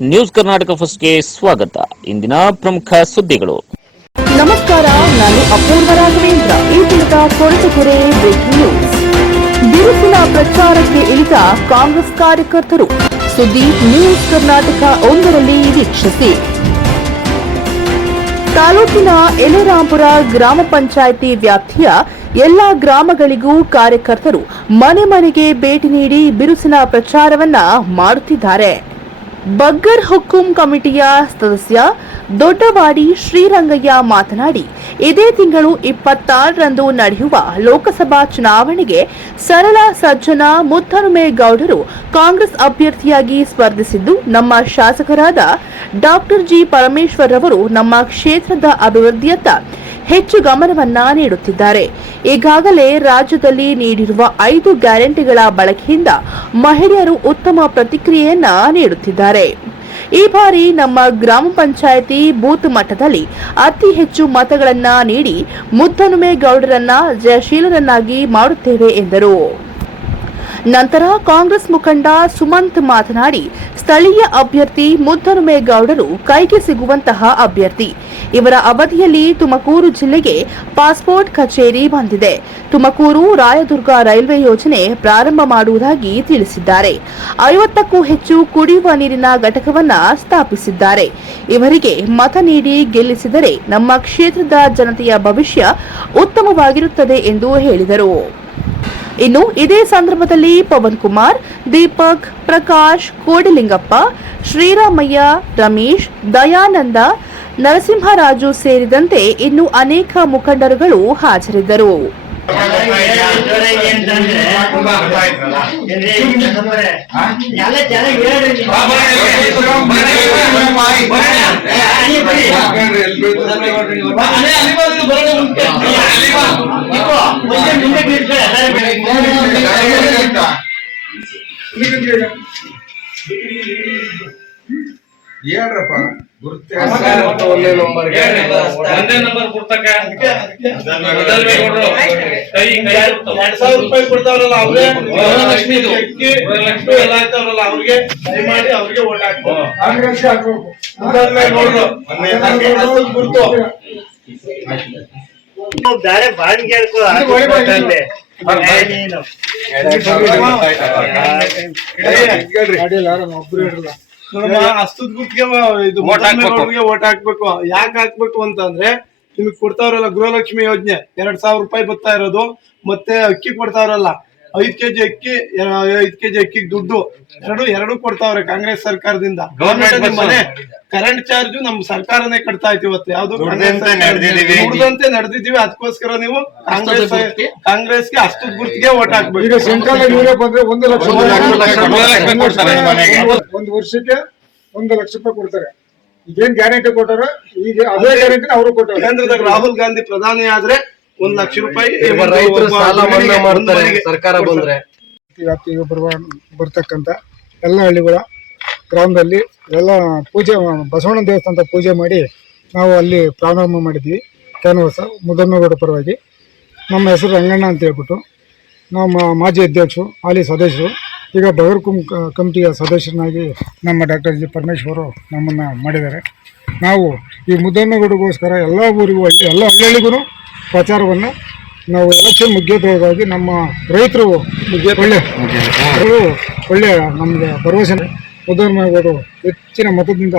News Karnataka ಫಸ್ಟ್ಗೆ ಸ್ವಾಗತ. ಇಂದಿನ ಪ್ರಮುಖ ಸುದ್ದಿಗಳು. ನಮಸ್ಕಾರ, ನಾನು ಅಪೂರ್ವ ರಾಘವೇಂದ್ರ. ಈ ದಿನದ ಕೊರಟಗೆರೆ ಬ್ರೇಕಿಂಗ್ ನ್ಯೂಸ್. ಬಿರುಸಿನ ಪ್ರಚಾರಕ್ಕೆ ಇಳಿದ ಕಾಂಗ್ರೆಸ್ ಕಾರ್ಯಕರ್ತರು. ಸುದ್ದಿ ನ್ಯೂಸ್ ಕರ್ನಾಟಕ 1ರಲ್ಲಿ ವೀಕ್ಷಿಸಿ. ತಾಲೂಕಿನ ಯಲೆರಾಂಪುರ ಗ್ರಾಮ ಪಂಚಾಯಿತಿ ವ್ಯಾಪ್ತಿಯ ಎಲ್ಲಾ ಗ್ರಾಮಗಳಿಗೂ ಕಾರ್ಯಕರ್ತರು ಮನೆ ಮನೆಗೆ ಭೇಟಿ ನೀಡಿ ಬಿರುಸಿನ ಪ್ರಚಾರವನ್ನ ಮಾಡುತ್ತಿದ್ದಾರೆ. ಬಗ್ಗರ್ ಹುಕ್ಕುಂ ಕಮಿಟಿಯ ಸದಸ್ಯ ದೊಡ್ಡವಾಡಿ ಶ್ರೀರಂಗಯ್ಯ ಮಾತನಾಡಿ, ಇದೇ ತಿಂಗಳು 26ರಂದು ನಡೆಯುವ ಲೋಕಸಭಾ ಚುನಾವಣೆಗೆ ಸರಳ ಸಜ್ಜನ ಮುದ್ದನುಮೇಗೌಡರು ಕಾಂಗ್ರೆಸ್ ಅಭ್ಯರ್ಥಿಯಾಗಿ ಸ್ಪರ್ಧಿಸಿದ್ದು, ನಮ್ಮ ಶಾಸಕರಾದ ಡಾಕ್ಟರ್ ಜಿ ಪರಮೇಶ್ವರ್ ಅವರು ನಮ್ಮ ಕ್ಷೇತ್ರದ ಅಭಿವೃದ್ಧಿಯತ್ತ ಹೆಚ್ಚು ಗಮನವನ್ನ ನೀಡುತ್ತಿದ್ದಾರೆ. ಈಗಾಗಲೇ ರಾಜ್ಯದಲ್ಲಿ ನೀಡಿರುವ 5 ಗ್ಯಾರಂಟಿಗಳ ಬಳಕೆಯಿಂದ ಮಹಿಳೆಯರು ಉತ್ತಮ ಪ್ರತಿಕ್ರಿಯೆಯನ್ನ ನೀಡುತ್ತಿದ್ದಾರೆ. ಈ ಬಾರಿ ನಮ್ಮ ಗ್ರಾಮ ಪಂಚಾಯಿತಿ ಬೂತ್ ಮಟ್ಟದಲ್ಲಿ ಅತಿ ಹೆಚ್ಚು ಮತಗಳನ್ನ ನೀಡಿ ಮುದ್ದನುಮೇಗೌಡರನ್ನ ಜಯಶೀಲರನ್ನಾಗಿ ಮಾಡುತ್ತೇವೆ ಎಂದರು. ನಂತರ ಕಾಂಗ್ರೆಸ್ ಮುಖಂಡ ಸುಮಂತ್ ಮಾತನಾಡಿ, ಸ್ಥಳೀಯ ಅಭ್ಯರ್ಥಿ ಮುದ್ದನುಮೇಗೌಡರು ಕೈಗೆ ಸಿಗುವಂತಹ ಅಭ್ಯರ್ಥಿ. ಇವರ ಅವಧಿಯಲ್ಲಿ ತುಮಕೂರು ಜಿಲ್ಲೆಗೆ ಪಾಸ್ಪೋರ್ಟ್ ಕಚೇರಿ ಬಂದಿದೆ. ತುಮಕೂರು ರಾಯದುರ್ಗ ರೈಲ್ವೆ ಯೋಜನೆ ಪ್ರಾರಂಭ ಮಾಡುವುದಾಗಿ ತಿಳಿಸಿದ್ದಾರೆ. 50ಕ್ಕೂ ಹೆಚ್ಚು ಕುಡಿಯುವ ನೀರಿನ ಘಟಕವನ್ನ ಸ್ಥಾಪಿಸಿದ್ದಾರೆ. ಇವರಿಗೆ ಮತ ನೀಡಿ ಗೆಲ್ಲಿಸಿದರೆ ನಮ್ಮ ಕ್ಷೇತ್ರದ ಜನತೆಯ ಭವಿಷ್ಯ ಉತ್ತಮವಾಗಿರುತ್ತದೆ ಎಂದು ಹೇಳಿದರು. ಇನ್ನು ಇದೇ ಸಂದರ್ಭದಲ್ಲಿ ಪವನ್ ಕುಮಾರ್, ದೀಪಕ್, ಪ್ರಕಾಶ್, ಕೋಡಿಲಿಂಗಪ್ಪ, ಶ್ರೀರಾಮಯ್ಯ, ರಮೇಶ್, ದಯಾನಂದ, ನರಸಿಂಹರಾಜು ಸೇರಿದಂತೆ ಇನ್ನು ಅನೇಕ ಮುಖಂಡರುಗಳು ಹಾಜರಿದ್ದರು. ಹೇಳ್ರಪ್ಪ, ಒಂದೇ ನಂಬರ್ ಕೊಡ್ತಕ್ಕ 2,000 ರೂಪಾಯಿ ಕೊಡ್ತಾವ್ರಲ್ಲ ಅವ್ರಿಗೆ ಎಲ್ಲ ಆಯ್ತಾವ್ರಲ್ಲ ಅವ್ರಿಗೆ ದಯಮಾಡಿ ಅವ್ರಿಗೆ ಓಟ್ ಹಾಕ್ಬೇಕು. ಗುರ್ತು ಬೇರೆ ಬಾಡಿಗೆ ಹಸ್ತದ ಗುರ್ತಿಗೆ ಇದು ಓಟ್ ಹಾಕ್ಬೇಕು. ಯಾಕೆ ಹಾಕ್ಬೇಕು ಅಂತಂದ್ರೆ, ನಿಮಗ್ ಕೊಡ್ತಾವ್ರಲ್ಲ ಗೃಹಲಕ್ಷ್ಮಿ ಯೋಜನೆ 2,000 ರೂಪಾಯಿ ಬರ್ತಾ ಇರೋದು, ಮತ್ತೆ ಅಕ್ಕಿ ಕೊಡ್ತಾವ್ರಲ್ಲ 5 ಕೆಜಿ ಅಕ್ಕಿ, 5 ಕೆಜಿ ಅಕ್ಕಿಗೆ ದುಡ್ಡು ಎರಡು ಕೊಡ್ತಾವ್ರೆ ಕಾಂಗ್ರೆಸ್ ಸರ್ಕಾರದಿಂದ. ಗವರ್ಮೆಂಟ್ ಮನೆ ಕರೆಂಟ್ ಚಾರ್ಜ್ ನಮ್ ಸರ್ಕಾರನೇ ಕಟ್ತಾ ಐತಿ. ಇವತ್ತು ಯಾವ್ದು ನುಡಿದಂತೆ ನಡೆದಿದ್ದೀವಿ. ಅದಕ್ಕೋಸ್ಕರ ನೀವು ಕಾಂಗ್ರೆಸ್ಗೆ ಹಸ್ತದ ಗುರ್ತಿಗೆ ಓಟ್ ಹಾಕ್ಬೇಕು. ಈಗ ಸೆಂಟ್ರಲ್ ಇವರೇ ಬಂದ್ರೆ 1 ಲಕ್ಷ, 1 ವರ್ಷಕ್ಕೆ 1 ಲಕ್ಷ ರೂಪಾಯಿ ಕೊಡ್ತಾರೆ. ಈಗೇನ್ ಗ್ಯಾರಂಟಿ ಕೊಟ್ಟಾರ, ಈಗ ಅದೇ ಗ್ಯಾರಂಟಿ ಅವರು ಕೊಟ್ಟಾರೆ. ಕೇಂದ್ರದಾಗ ರಾಹುಲ್ ಗಾಂಧಿ ಪ್ರಧಾನಿ ಆದ್ರೆ 1 ಲಕ್ಷ ರೂಪಾಯಿ ಸಾಲ ಮನ್ನಾ ಮಾಡ್ತಾರೆ ಸರ್ಕಾರ ಬಂದ್ರೆ. ವ್ಯಾಪ್ತಿಗೆ ಬರ್ತಕ್ಕಂಥ ಎಲ್ಲ ಹಳ್ಳಿಗಳ ಗ್ರಾಮದಲ್ಲಿ ಎಲ್ಲ ಪೂಜೆ, ಬಸವಣ್ಣ ದೇವಸ್ಥಾನದ ಪೂಜೆ ಮಾಡಿ ನಾವು ಅಲ್ಲಿ ಪ್ರಾರಂಭ ಮಾಡಿದ್ವಿ. ಕ್ಯಾನ್ವಾಸ ಮುದ್ದನುಮೇಗೌಡ ಪರವಾಗಿ. ನಮ್ಮ ಹೆಸರು ರಂಗಣ್ಣ ಅಂತ ಹೇಳ್ಬಿಟ್ಟು, ನಮ್ಮ ಮಾಜಿ ಅಧ್ಯಕ್ಷರು, ಹಾಲಿ ಸದಸ್ಯರು, ಈಗ ಬಗರ್ ಕಮಿಟಿಯ ಸದಸ್ಯರನ್ನಾಗಿ ನಮ್ಮ ಡಾಕ್ಟರ್ ಜಿ ಪರಮೇಶ್ವರು ನಮ್ಮನ್ನು ಮಾಡಿದ್ದಾರೆ. ನಾವು ಈ ಮುದ್ದನುಮೇಗೌಡಗೋಸ್ಕರ ಎಲ್ಲ ಊರಿಗೂ, ಎಲ್ಲ ಹಳ್ಳಿಗಳಿಗೂ ಪ್ರಚಾರವನ್ನು ನಾವು ಎಲೆಕ್ಷನ್ ಮುಗಿಯೋದ್ರೊಳಗಾಗಿ ನಮ್ಮ ರೈತರು ಒಳ್ಳೆಯ ನಮಗೆ ಭರವಸೆ, ಮುದ್ದನುಮೇಗೌಡರು ಹೆಚ್ಚಿನ ಮತದಿಂದ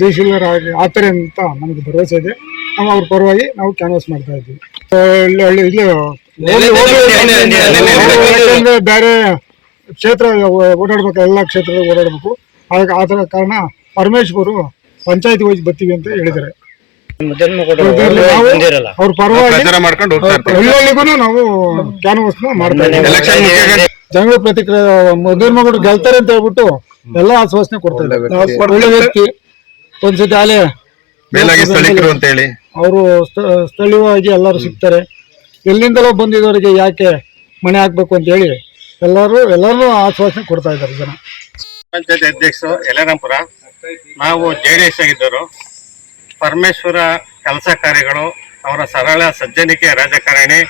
ಜಯಶೀಲರಾಗಿ ಆಗ್ತಾರೆ ಅಂತ ನಮಗೆ ಭರವಸೆ ಇದೆ. ನಾವು ಅವ್ರ ಪರವಾಗಿ ನಾವು ಕ್ಯಾನ್ವಾಸ್ ಮಾಡ್ತಾ ಇದ್ವಿ. ಯಾಕಂದ್ರೆ ಬೇರೆ ಕ್ಷೇತ್ರ ಓಡಾಡ್ಬೇಕು, ಎಲ್ಲ ಕ್ಷೇತ್ರದಾಗ ಓಡಾಡಬೇಕು. ಆದ ಕಾರಣ ಪರಮೇಶ್ವರು ಪಂಚಾಯತಿ ವೈಸ್ ಬರ್ತೀವಿ ಅಂತ ಹೇಳಿದ್ದಾರೆ. ಅವ್ರ ಪರವಾಗಿ ಹಳ್ಳಿಗೂ ನಾವು ಕ್ಯಾನ್ವಾಸ್ ಮಾಡ್ತಾ ಇದ್ದೀವಿ. ಜನಗಳ ಪ್ರತಿಕ್ರಿಯೆ ಮುದ್ದನುಮೇಗೌಡರು ಗೆಲ್ತಾರೆ ಅಂತ ಹೇಳ್ಬಿಟ್ಟು ಎಲ್ಲ ಆಶ್ವಾಸನೆ ಕೊಡ್ತಾ ಇದ್ದಾರೆ. ಒಳ್ಳೆ ವ್ಯಕ್ತಿ, ಒಂದ್ಸತಿ ಆಲೆ ಅವರು ಸ್ಥಳೀಯವಾಗಿ ಎಲ್ಲರೂ ಸಿಗ್ತಾರೆ. ಎಲ್ಲಿಂದಲೋ ಬಂದಿದ್ದವರಿಗೆ ಯಾಕೆ ಮನೆ ಹಾಕ್ಬೇಕು ಅಂತ ಹೇಳಿ ಎಲ್ಲರೂ ಆಶ್ವಾಸನೆ ಕೊಡ್ತಾ ಇದ್ದಾರೆ ಜನ. ಪಂಚಾಯತ್ ಅಧ್ಯಕ್ಷರು ಯಲೆರಾಂಪುರ. ನಾವು JDS ಆಗಿದ್ದರು. ಪರಮೇಶ್ವರ ಕೆಲಸ ಕಾರ್ಯಗಳು, ಅವರ ಸರಳ ಸಜ್ಜನಿಕೆ ರಾಜಕಾರಣಿ,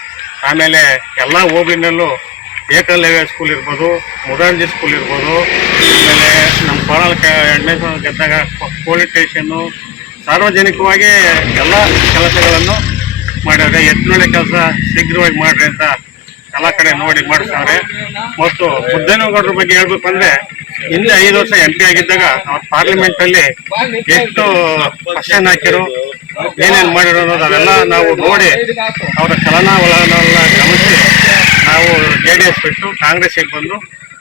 ಆಮೇಲೆ ಎಲ್ಲ ಹೋಬಳಿನಲ್ಲೂ ಏಕಲವ್ಯ ಸ್ಕೂಲ್ ಇರ್ಬೋದು, ಮುರಾರ್ಜಿ ಸ್ಕೂಲ್ ಇರ್ಬೋದು, ಆಮೇಲೆ ನಮ್ಮ ಕೋಲಾರ ಎಣ್ಣೆ ಗೆದ್ದಾಗ ಪೊಲೀಸ್ ಸ್ಟೇಷನ್ನು, ಸಾರ್ವಜನಿಕವಾಗಿ ಎಲ್ಲ ಕೆಲಸಗಳನ್ನು ಮಾಡಿದ್ರೆ ಎತ್ತಿನೊಳ್ಳೆ ಕೆಲಸ ಶೀಘ್ರವಾಗಿ ಮಾಡ್ರಿ ಅಂತ ಎಲ್ಲ ಕಡೆ ನೋಡಿ ಮಾಡಿಸ್ತಾರೆ. ಮತ್ತು ಮುದ್ದನಗೌಡರ ಬಗ್ಗೆ ಹೇಳ್ಬೇಕು ಅಂದ್ರೆ ಹಿಂದೆ 5 ವರ್ಷ MP ಆಗಿದ್ದಾಗ ಅವ್ರ ಪಾರ್ಲಿಮೆಂಟ್ ಅಲ್ಲಿ ಎಷ್ಟು ಕ್ವಶನ್ ಹಾಕಿರು, ಏನೇನು ಮಾಡಿರೋ ಅನ್ನೋದು ಅದೆಲ್ಲ ನಾವು ನೋಡಿ ಅವರ ಚಲನವಲನೆಲ್ಲ ಗಮನಿಸಿ ನಾವು JDS ಬಿಟ್ಟು ಕಾಂಗ್ರೆಸ್ಗೆ ಬಂದು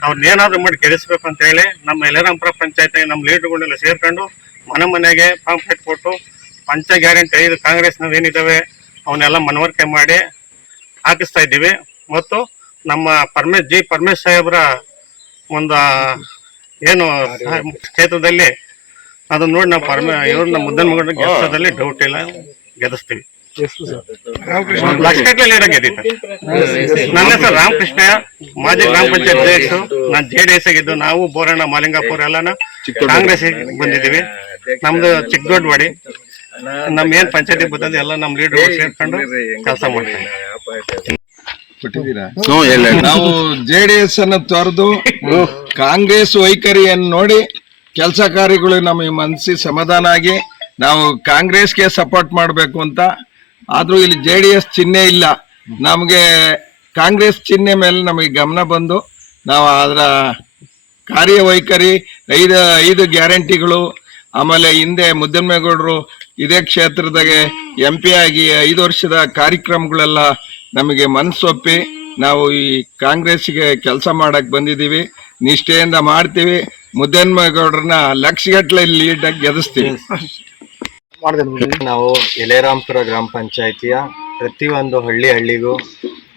ಅವ್ರನ್ನೇನಾದ್ರೂ ಮಾಡಿ ಗೆಲ್ಲಿಸ್ಬೇಕು ಅಂತ ಹೇಳಿ ನಮ್ಮ ಯಲ್ಲಾರಾಂಪುರ ಪಂಚಾಯತ್ ನಮ್ಮ ಲೀಡರ್ಗಳನ್ನೆಲ್ಲ ಸೇರ್ಕೊಂಡು ಮನೆಗೆ ಪಾಂಪ್ಲೆಟ್ ಕೊಟ್ಟು ಪಂಚ ಗ್ಯಾರಂಟಿ 5 ಕಾಂಗ್ರೆಸ್ನವು ಏನಿದ್ದಾವೆ ಅವನ್ನೆಲ್ಲ ಮನವರಿಕೆ ಮಾಡಿ ಹಾಕಿಸ್ತಾ ಇದ್ದೀವಿ. ಮತ್ತು ನಮ್ಮ ಪರಮೇಶ್ ಸಾಹೇಬ್ರ ಒಂದು ಏನು ಕ್ಷೇತ್ರದಲ್ಲಿ ಅದನ್ನ ನೋಡಿ ನಾವು ಇವ್ರನ್ನ ಮುದ್ದನಗೌಡರ ಗೆಲ್ಲಿಸೋದ್ರಲ್ಲಿ ಡೌಟ್ ಇಲ್ಲ, ಗೆಲ್ಲಿಸ್ತೀವಿ. ಲಕ್ಷಗಟ್ಟಲೆ ಲೀಡರ್ ಗೆದ್ದಿತ್ತು. ನನ್ನ ಹೆಸರು ರಾಮಕೃಷ್ಣ, ಮಾಜಿ ಗ್ರಾಮ ಪಂಚಾಯತ್ ಅಧ್ಯಕ್ಷರು. ನಾನು JDS ಆಗಿದ್ದು, ನಾವು ಬೋರಣ್ಣ, ಮಾಲಿಂಗಾಪುರ ಎಲ್ಲಾನ ಕಾಂಗ್ರೆಸ್ ಬಂದಿದ್ದೀವಿ. ನಮ್ದು ಚಿಕ್ಕದೊಡ್ಡವಾಡಿ, ನಮ್ ಏನ್ ಪಂಚಾಯತಿ ಬರ್ತದೆ ಎಲ್ಲ ನಮ್ ಲೀಡರ್ ಸೇರ್ಕೊಂಡು ಕೆಲಸ ಮಾಡ್ತೀವಿ. ನಾವು JDS ಅನ್ನು ತೊರೆದು ಕಾಂಗ್ರೆಸ್ ವೈಖರಿಯನ್ನು ನೋಡಿ ಕೆಲಸ ಕಾರ್ಯಗಳು ನಮಗೆ ಮನಸ್ಸಿ ಸಮಾಧಾನ ಆಗಿ ನಾವು ಕಾಂಗ್ರೆಸ್ಗೆ ಸಪೋರ್ಟ್ ಮಾಡಬೇಕು ಅಂತ. ಆದ್ರೂ ಇಲ್ಲಿ JDS ಚಿಹ್ನೆ ಇಲ್ಲ, ನಮಗೆ ಕಾಂಗ್ರೆಸ್ ಚಿಹ್ನೆ ಮೇಲೆ ನಮಗೆ ಗಮನ ಬಂದು ನಾವು ಅದರ ಕಾರ್ಯವೈಖರಿ 5 ಗ್ಯಾರಂಟಿಗಳು, ಆಮೇಲೆ ಹಿಂದೆ ಮುದ್ದನಗೌಡರು ಇದೇ ಕ್ಷೇತ್ರದಾಗೆ MP ಆಗಿ 5 ವರ್ಷದ ಕಾರ್ಯಕ್ರಮಗಳೆಲ್ಲ ನಮಗೆ ಮನಸ್ಸೊಪ್ಪಿ ನಾವು ಈ ಕಾಂಗ್ರೆಸ್ಗೆ ಕೆಲಸ ಮಾಡಕ್ ಬಂದಿದ್ದೀವಿ. ನಿಷ್ಠೆಯಿಂದ ಮಾಡ್ತೀವಿ. ಮುದ್ದನಗೌಡರನ್ನ ಲಕ್ಷಗಟ್ಟಲೆ ಲೀಡ್ ಆಗಿ ಗೆಲ್ಲಿಸ್ತೀವಿ. ನಾವು ಯಲ್ಲಾರಾಂಪುರ ಗ್ರಾಮ ಪಂಚಾಯಿತಿಯ ಪ್ರತಿಯೊಂದು ಹಳ್ಳಿಗೂ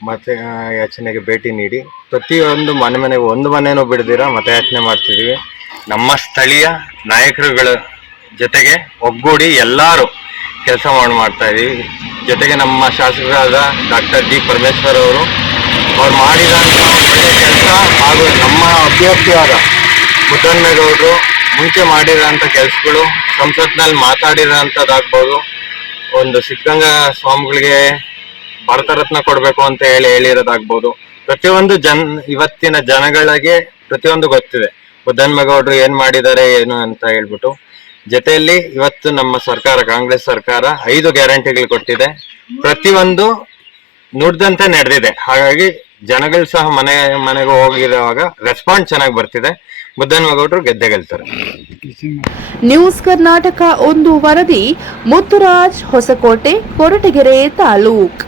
ಮತ್ತೆ ಯಾಚನೆಗೆ ಭೇಟಿ ನೀಡಿ ಪ್ರತಿಯೊಂದು ಮನೆಗೆ ಒಂದು ಮನೆನೂ ಬಿಡದಿರ ಮತಯಾಚನೆ ಮಾಡ್ತಿದ್ದೀವಿ. ನಮ್ಮ ಸ್ಥಳೀಯ ನಾಯಕರುಗಳ ಜೊತೆಗೆ ಒಗ್ಗೂಡಿ ಎಲ್ಲರೂ ಕೆಲಸ ಮಾಡ್ತಾ ಇದೀವಿ. ಜೊತೆಗೆ ನಮ್ಮ ಶಾಸಕರಾದ ಡಾಕ್ಟರ್ G. ಪರಮೇಶ್ವರ್ ಅವರು ಮಾಡಿದಂಥ ಒಳ್ಳೆಯ ಕೆಲಸ ಹಾಗೂ ನಮ್ಮ ಅಭ್ಯರ್ಥಿಯಾದ ಮುದ್ದನಗೌಡರು ಮುಂಚೆ ಮಾಡಿರೋಂಥ ಕೆಲಸಗಳು, ಸಂಸತ್ನಲ್ಲಿ ಮಾತಾಡಿರೋಂಥದ್ದಾಗ್ಬೋದು, ಒಂದು ಸಿದ್ಧಗಂಗಾ ಸ್ವಾಮಿಗಳಿಗೆ ಭಾರತ ರತ್ನ ಕೊಡಬೇಕು ಅಂತ ಹೇಳಿರೋದಾಗ್ಬೋದು, ಪ್ರತಿಯೊಂದು ಇವತ್ತಿನ ಜನಗಳಿಗೆ ಪ್ರತಿಯೊಂದು ಗೊತ್ತಿದೆ ಮುದ್ದನಗೌಡರು ಏನ್ ಮಾಡಿದ್ದಾರೆ ಏನು ಅಂತ ಹೇಳ್ಬಿಟ್ಟು. ಜೊತೆಯಲ್ಲಿ ಇವತ್ತು ನಮ್ಮ ಸರ್ಕಾರ, ಕಾಂಗ್ರೆಸ್ ಸರ್ಕಾರ 5 ಗ್ಯಾರಂಟಿಗಳು ಕೊಟ್ಟಿದೆ, ಪ್ರತಿಯೊಂದು ನುಡ್ದಂತೆ ನಡೆದಿದೆ. ಹಾಗಾಗಿ ಜನಗಳು ಸಹ ಮನೆಗೆ ಹೋಗಿರುವಾಗ ರೆಸ್ಪಾನ್ಸ್ ಚೆನ್ನಾಗಿ ಬರ್ತಿದೆ. ಮುದ್ದನಗೌಡರು ಗೆದ್ದೆ ಗೆಲ್ತಾರೆ. ನ್ಯೂಸ್ ಕರ್ನಾಟಕ 1 ವರದಿ, ಮುತ್ತುರಾಜ್, ಹೊಸಕೋಟೆ, ಕೊರಟಗೆರೆ ತಾಲೂಕ್.